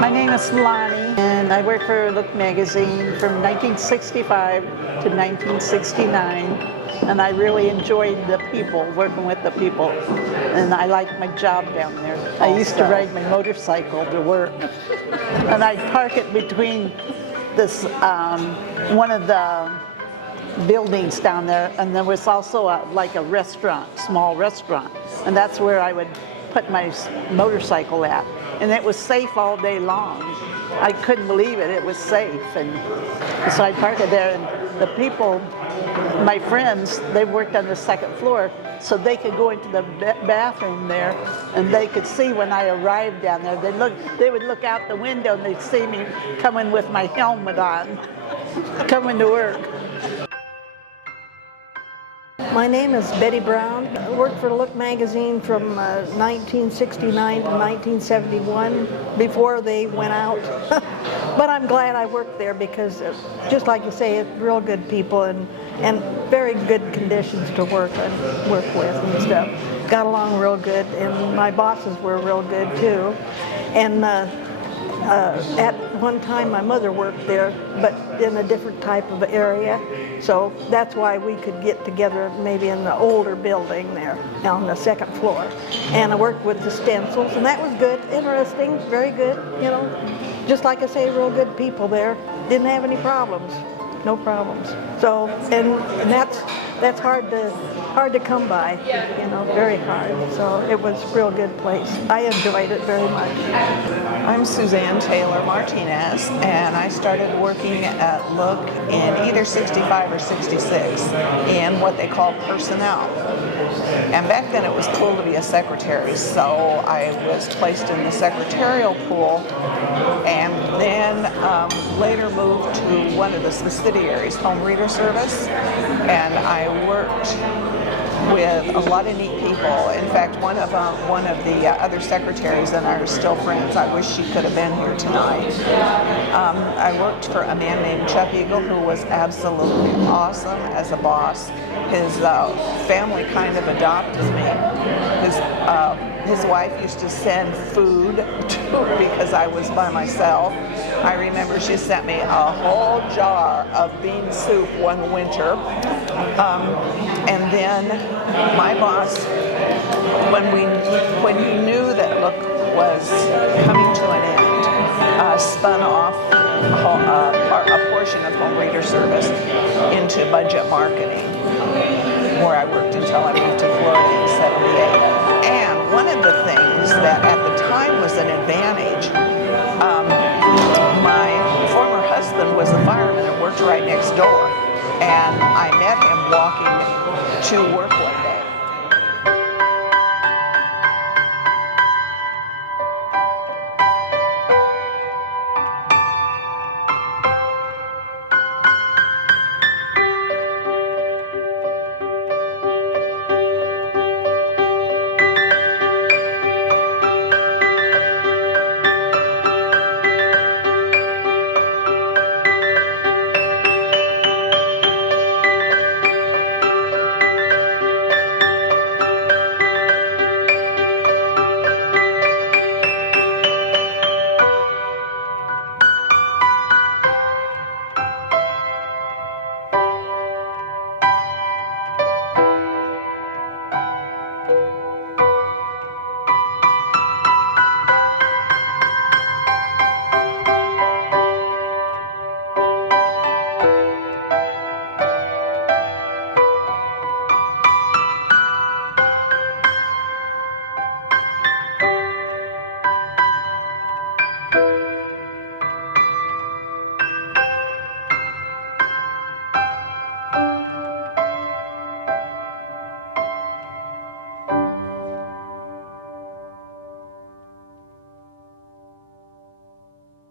My name is Lonnie, and I work for Look magazine from 1965 to 1969, and I really enjoyed the people, working with the people, and I liked my job down there. I used to ride my motorcycle to work, and I'd park it between this one of the buildings down there, and there was also like a restaurant, small restaurant, and that's where I would put my motorcycle at, and it was safe all day long. I couldn't believe it was safe, and so I parked it there, and the people, my friends, they worked on the second floor, so they could go into the bathroom there, and they could see when I arrived down there. They would look out the window, and they'd see me coming with my helmet on, coming to work. My name is Betty Brown. I worked for Look magazine from 1969 to 1971 before they went out. But I'm glad I worked there because, just like you say, it's real good people and very good conditions to work with and stuff. Got along real good, and my bosses were real good too. And at one time my mother worked there, but in a different type of area. So that's why we could get together maybe in the older building there on the second floor. And I worked with the stencils, and that was good, interesting, very good, you know. Just like I say, real good people there. Didn't have any problems, no problems. So, and that's hard to come by, you know, very hard. So it was a real good place. I enjoyed it very much. I'm Suzanne Taylor Martinez, and I started working at Look in either 65 or 66 in what they call personnel. And back then it was cool to be a secretary, so I was placed in the secretarial pool, and then later moved to one of the subsidiaries, Home Reader Service, and I worked with a lot of neat people. In fact, one of the other secretaries and I are still friends. I wish she could have been here tonight. I worked for a man named Chuck Eagle, who was absolutely awesome as a boss. His family kind of adopted me. His wife used to send food because I was by myself. I remember she sent me a whole jar of bean soup one winter. And then my boss, when he knew that Look was coming to an end, spun off a portion of Home Reader Service into budget marketing, where I worked until I moved to Florida in '78. And one of the things that at the time was an advantage, my former husband was a fireman and worked right next door. And I met him walking to work